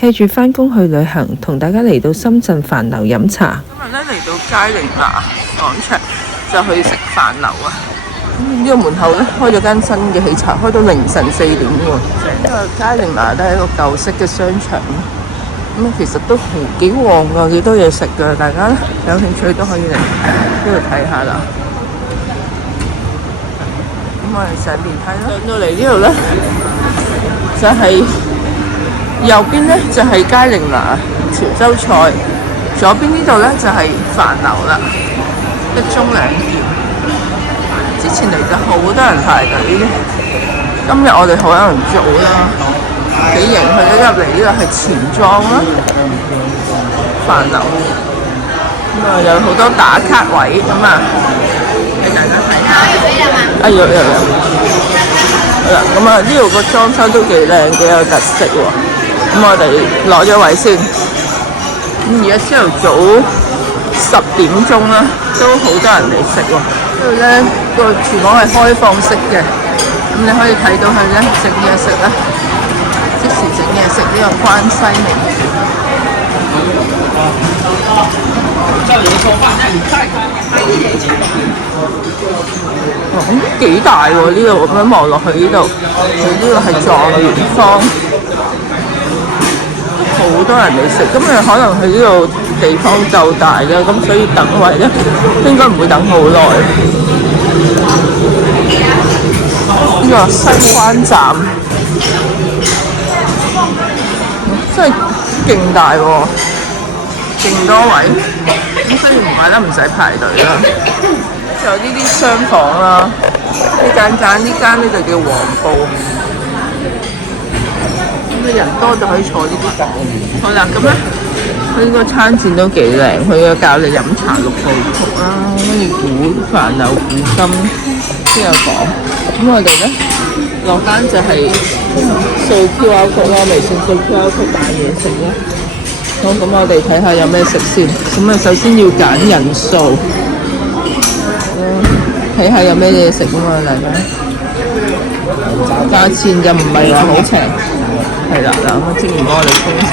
hea 住返工去旅行，同大家嚟到深圳飯樓飲茶。今日咧嚟到佳寧拿廣場就去食飯樓啊！呢個門口咧開咗間新嘅喜茶，開到凌晨4點喎。因為佳寧拿都係一個舊式嘅商場，咁其實都幾旺㗎，幾多嘢食㗎。大家有興趣都可以嚟呢度睇下啦。咁我哋上電梯啦，上到嚟呢度咧就係、右邊咧就係佳寧拿潮州菜，左邊呢度咧就係飯樓啦，一盅2件。之前嚟就好多人排隊嘅，今日我哋好有人做啦，幾型。去咗入嚟呢度係錢莊啦，飯樓，咁啊有好多打卡位咁啊，俾大家睇下。有。好啦，咁啊呢度個裝修都幾靚，幾有特色喎。咁我哋攞咗位先。咁而家朝頭早10點鐘啦，都好多人嚟食喎。呢度咧個廚房係開放式嘅，咁你可以睇到佢咧整嘢食啦，即時整嘢食呢個關西名廚。咁幾大喎？呢度咁樣望落去呢度，佢呢個係狀元坊，好多人嚟食。咁你可能佢呢度地方夠大啦，咁所以等位咧應該唔會等好耐。呢個西關站真係勁大喎，勁多位，咁所以唔怪得唔使排隊啦。仲有呢啲商房啦，呢間呢就叫黃埔。咁人多就可以坐呢啲房。好啦，咁咧佢個餐墊都幾靚，佢又教你飲茶6部曲啦，跟住古飯樓古今都有講。咁我哋咧落單就係掃 QR code 啦，微信掃 QR code 買嘢食啦。好，咁我哋睇下有咩食先。咁啊，首先要揀人數，睇下有咩嘢食啊嘛，大家。價錢就唔係話好平，係啦嗱，咁之前幫我哋沖茶，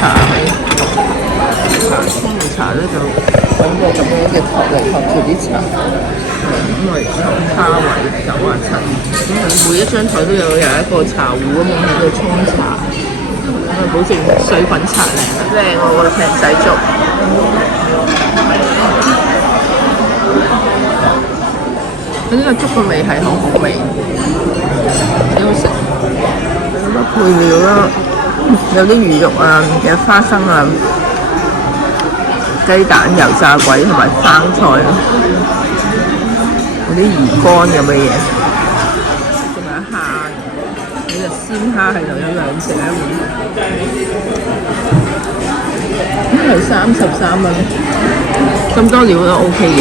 沖完茶咧就揾個咁樣嘅托嚟托住啲茶。咁我哋坐卡位97，咁佢每一張台都有一個茶壺咁樣喺度沖茶，咁啊保證水滾茶靚喎，個平仔粥。佢呢個粥嘅味係好好味，幾好食。有好多配料啦，有啲魚肉啊，有花生啊、雞蛋、油炸鬼同埋生菜咯。有啲魚乾咁嘅嘢，仲有蝦，有隻鮮蝦喺度，有2隻1碗，咁係33蚊，咁多料都 OK 嘅，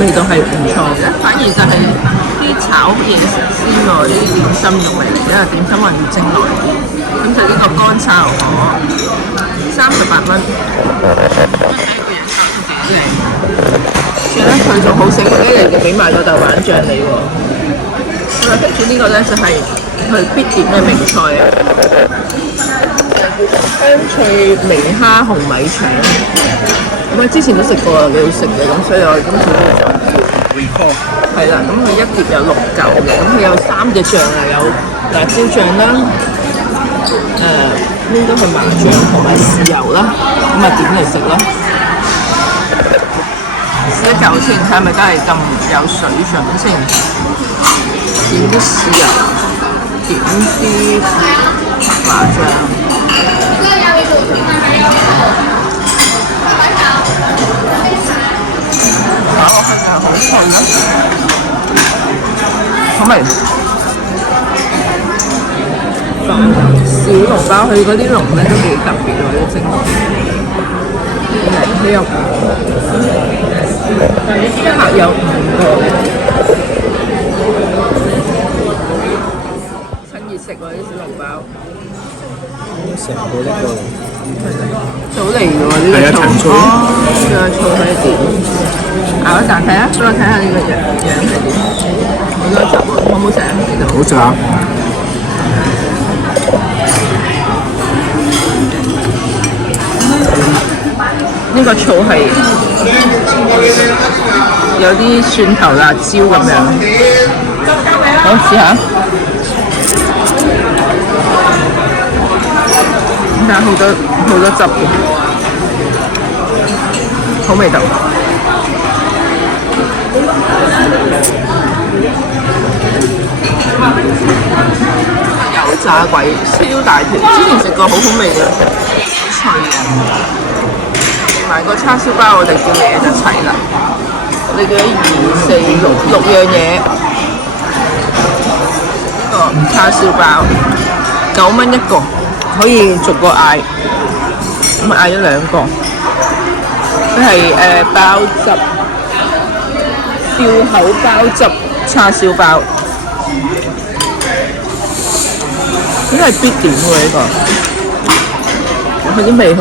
味道係唔錯嘅。反而就係啲炒嘢食之外，呢啲點心肉嚟，因為點心可能要蒸耐啲。咁就呢個乾炒牛河38蚊，幾靚。算啦，佢仲好食嗰啲嚟，就俾埋個豆瓣醬你喎。好啦，跟住呢個咧就係佢必點嘅名菜啊，香脆明蝦紅米腸。咁啊，之前都食過啦，幾好食嘅，咁所以我今次都會做。係啦，咁佢一碟有6嚿嘅，咁佢有3隻醬啊，有辣椒醬啦，應該係麻醬同埋豉油啦，咁啊點嚟食啦？試一嚿先，睇下咪真係咁有水準先。點啲豉油，點啲麻醬。打落去就好脆啦，好味。小籠包，佢嗰啲籠咧都幾特別喎，啲蒸籠。你又但係一客有5個，趁熱食喎啲小籠包。成個呢個早嚟嘅喎呢個醋，呢個醋喺度點？咬一啖睇下，俾我睇下呢個樣係點。好多汁喎，好唔好食啊？好食啊！個醋係有啲蒜頭辣椒咁樣。好，試下。但係好多汁嘅，好味道。油炸鬼超大條，之前食過好好味嘅，脆嘅。埋個叉燒包，我哋叫嘢就齊啦。我哋叫咗2、4、6樣嘢。呢個叉燒包9蚊一個，可以逐個嗌。咁嗌咗2個，佢係包汁，吊口包汁叉燒包。呢係必點喎呢個，佢啲味好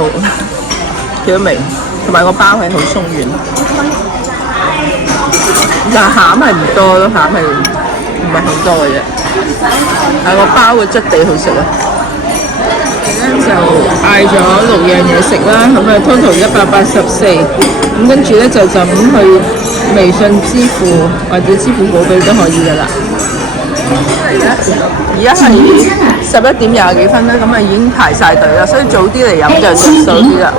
幾多味，同埋個包係好鬆軟，但係餡係唔多咯，餡係唔係好多嘅啫，但係個包嘅質地好食啊！就嗌咗6樣嘢食啦，咁啊 total 184，咁跟住咧就咁去微信支付或者支付寶俾都可以噶啦。而家係11點20幾分啦，咁啊已經排晒隊啦，所以早啲嚟飲就着數啲啦。